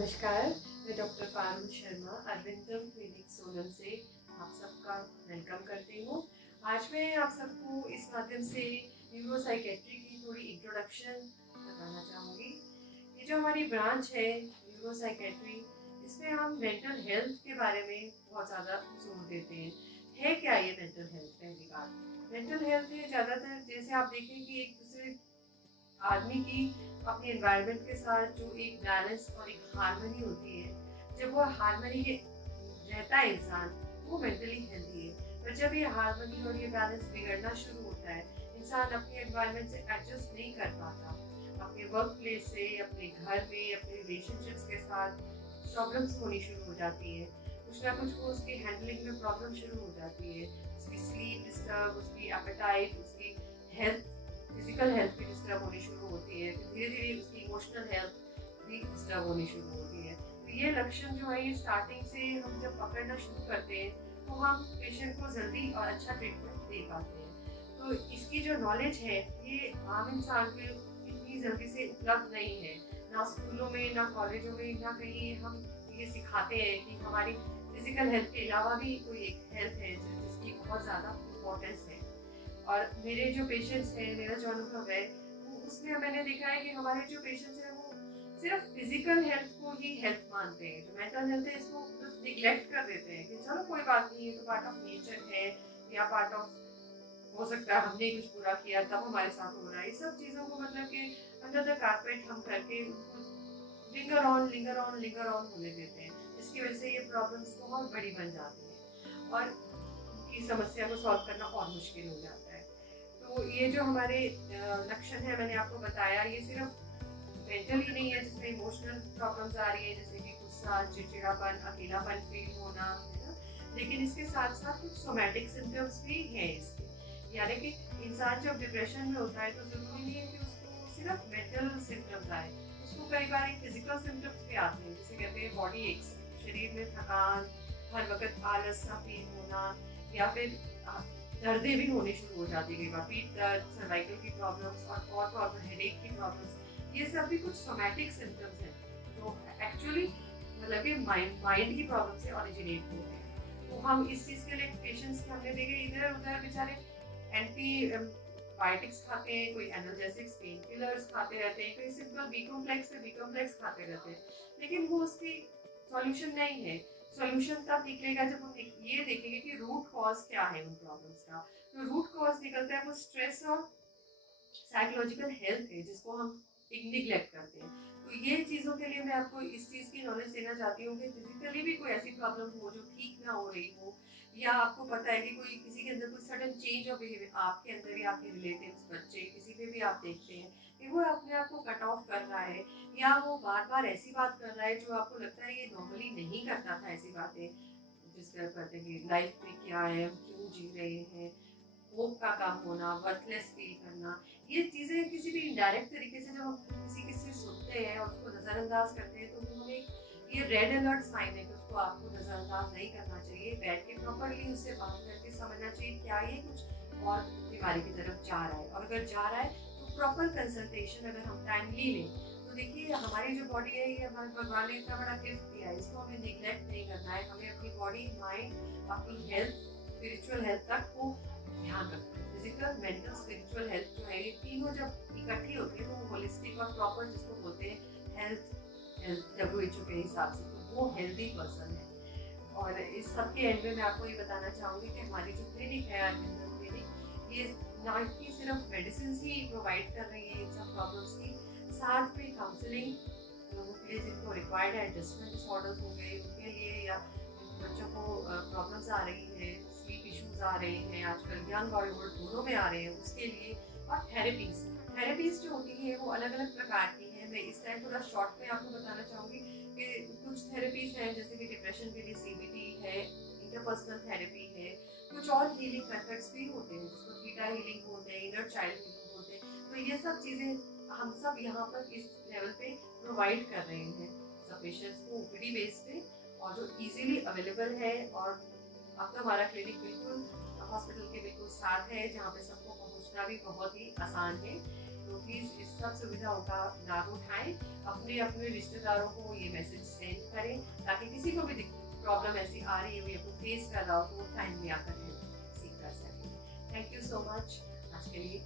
नमस्कार, मैं doctor Parul Sharma अरविंदम clinic Solan से आप सबका वेलकम करती हूँ। आज मैं आप सबको इस माध्यम से न्यूरोसाइकेट्री की थोड़ी इंट्रोडक्शन बताना चाहूँगी। ये जो हमारी ब्रांच है न्यूरोसाइकेट्री, इसमें हम मेंटल हेल्थ के बारे में बहुत ज़्यादा जोर देते हैं। है क्या ये मेंटल हेल्थ? पहली बात, मेंटल हेल्थ है ज़्यादातर जैसे आप देखें कि एक दूसरे आदमी की अपने एनवायरनमेंट के साथ जो एक बैलेंस और एक हार्मनी होती है, जब वो हार्मनी के रहता है इंसान, वो मेंटली हेल्दी है। पर जब ये हार्मनी और ये बैलेंस बिगड़ना शुरू होता है, इंसान अपने एनवायरनमेंट से एडजस्ट नहीं कर पाता, अपने वर्क प्लेस से, अपने घर में, अपने रिलेशनशिप्स के साथ प्रॉब्लम्स होनी शुरू हो जाती है। कुछ ना कुछ वो उसकी हैंडलिंग में प्रॉब्लम शुरू हो जाती है। उसकी स्लीप डिस्टर्ब, उसकी एपेटाइट, उसकी हेल्थ, फिजिकल हेल्थ भी डिस्टर्ब होनी शुरू होती है। फिर धीरे धीरे उसकी इमोशनल हेल्थ भी डिस्टर्ब होनी शुरू होती है। तो ये लक्षण जो है, ये स्टार्टिंग से हम जब पकड़ना शुरू करते हैं तो हम पेशेंट को जल्दी और अच्छा ट्रीटमेंट दे पाते हैं। तो इसकी जो नॉलेज है, ये आम इंसान को इतनी जल्दी से उपलब्ध नहीं है। ना स्कूलों में, ना कॉलेजों में, ना कहीं हम ये सिखाते हैं कि हमारी फिजिकल हेल्थ के अलावा भी कोई एक हेल्थ है जिसकी बहुत ज़्यादा इम्पोर्टेंस है। और मेरे जो पेशेंट्स हैं, मेरा जो अनुभव है, वो उसमें मैंने देखा है कि हमारे जो पेशेंट्स हैं, वो सिर्फ फिजिकल हेल्थ को ही हेल्थ मानते हैं। जो मेंटल हेल्थ है, इसको निग्लेक्ट कर देते हैं कि चलो कोई बात नहीं, ये तो पार्ट ऑफ नेचर है, या पार्ट ऑफ, हो सकता है हमने कुछ बुरा किया तब हमारे साथ हो रहा है। ये सब चीज़ों को मतलब कि अंडर द कारपेट हम करके उनको लिंगर ऑन होने देते हैं, जिसकी वजह से ये प्रॉब्लम्स बहुत बड़ी बन जाती हैं और उनकी समस्या को सॉल्व करना और मुश्किल हो जाता है। तो ये जो हमारे लक्षण है, मैंने आपको बताया, ये सिर्फ मेंटल ही नहीं है, जिसमें इमोशनल प्रॉब्लम्स आ रही है, जैसे कि गुस्सा, चिड़चिड़ापन, अकेलापन फील होना, है ना? लेकिन इसके साथ साथ कुछ सोमैटिक सिम्टम्स भी हैं इसके। यानी कि इंसान जब डिप्रेशन में होता है तो जरूरी नहीं है कि उसको सिर्फ मेंटल सिम्टम्स आए, उसको कई बार फिजिकल सिम्टम्स भी आते हैं, जिसे कहते हैं बॉडी एक्स, शरीर में थकान, हर वक्त आलस सा फील होना, या फिर दर्दें भी होनी शुरू हो जाती है, कई बार पीठ दर्द, सर्वाइकल की प्रॉब्लम्स और प्रॉब्लम, हेडेक की प्रॉब्लम्स। ये सब भी कुछ सोमैटिक सिम्टम्स हैं जो एक्चुअली मतलब कि माइंड की प्रॉब्लम से ओरिजिनेट हो रहे हैं। तो हम इस चीज़ के लिए पेशेंट्स के हमने देखे इधर उधर बेचारे एंटी बायोटिक्स खाते हैं, कोई एनाल्जेसिक्स, पेन किलर्स खाते रहते हैं, कोई सिंपल बी कॉम्प्लेक्स पे बी कॉम्प्लेक्स खाते रहते हैं, लेकिन वो उसकी सॉल्यूशन नहीं है। सॉल्यूशन तब निकलेगा जब हम ये देखेंगे कि रूट कॉज क्या है उन प्रॉब्लम्स का। तो रूट कॉज निकलता है वो स्ट्रेस और साइकोलॉजिकल हेल्थ है, जिसको हम निग्लेक्ट करते हैं। तो ये चीज़ों के लिए मैं आपको इस चीज़ की नॉलेज देना चाहती हूँ कि फिजिकली भी कोई ऐसी प्रॉब्लम हो जो ठीक ना हो रही हो, या आपको पता है कि कोई किसी के अंदर कोई सडन चेंज ऑफ बिहेवियर, आपके अंदर या आपके रिलेटिव्स, बच्चे, किसी पे भी आप देखते हैं कि वो अपने आप को कट ऑफ कर रहा है, या वो बार बार ऐसी बात कर रहा है जो आपको लगता है ये नॉर्मली नहीं करता था, ऐसी बातें जिस तरह करते हैं कि लाइफ में क्या है, हम क्यों जी रहे हैं, होप का कम होना, वर्थलेस फील करना। ये चीज़ें किसी भी इनडायरेक्ट तरीके से जब हम किसी से सुनते हैं और उसको नज़रअंदाज करते हैं, तो वो हमें ये रेड अलर्ट साइन है कि उसको आपको नज़रअंदाज नहीं करना चाहिए। बैठ के प्रॉपर्ली उससे बात करके समझना चाहिए क्या ये कुछ और बीमारी की तरफ जा रहा है, और अगर जा रहा है तो प्रॉपर कंसल्टेशन अगर हम टाइमली लें, तो देखिए हमारी जो बॉडी है, ये हमारे भगवान ने इतना बड़ा गिफ्ट दिया है, इसको हमें निग्लेक्ट नहीं करना है। हमें अपनी बॉडी, माइंड, अपनी हेल्थ, स्पिरिचुअल हेल्थ तक को ध्यान रखना है। फिजिकल, मेंटल, स्पिरिचुअल हेल्थ जो है, ये तीनों जब इकट्ठी होती है तो वो होलिस्टिक और प्रॉपर, जिसको बोलते हैं हेल्थ, हेल्थ डब्ल्यूएचओ के हिसाब से, तो वो हेल्दी पर्सन है। और इस सब के एंड में मैं आपको ये बताना चाहूँगी कि हमारी जो क्लिनिक है, आयुर्वेदन क्लिनिक, ये ना कि सिर्फ मेडिसिन ही प्रोवाइड कर रही है इन सब प्रॉब्लम्स की, साथ में काउंसलिंग लोगों के लिए जिनको रिक्वायर्ड है, एडजस्टमेंट डिसऑर्डर्स हो गए उनके लिए, या बच्चों को प्रॉब्लम्स आ रही हैं, स्लीप इश्यूज आ रहे हैं, आजकल यंग और ओल्ड दोनों में आ रहे हैं, उसके लिए। और थेरेपीज जो होती है वो अलग अलग प्रकार की हैं। मैं इस टाइम थोड़ा शॉर्ट में आपको बताना चाहूँगी कि कुछ थेरेपीज हैं, जैसे कि डिप्रेशन के लिए सीबीटी है, इंटरपर्सनल थेरेपी है, कुछ और हीलिंग मेथड्स भी होते हैं जिसको थीटा हीलिंग बोलते हैं, इनर चाइल्ड हीलिंग बोलते हैं। तो ये सब चीज़ें हम सब यहाँ पर इस लेवल पे प्रोवाइड कर रहे हैं सब पेशेंट्स को ओपीडी बेस पे, और जो इजीली अवेलेबल है। और अब तो हमारा क्लिनिक बिल्कुल हॉस्पिटल के बिल्कुल साथ है, जहाँ पे सबको पहुँचना भी बहुत ही आसान है। तो प्लीज़ इस सब सुविधाओं का लाभ उठाएं, अपने अपने रिश्तेदारों को ये मैसेज सेंड करें ताकि किसी को भी प्रॉब्लम ऐसी आ रही है या कोई फेस कर रहा हो तो वो टाइम में आकर हेल्प सीख कर सके। थैंक यू सो मच आज के लिए।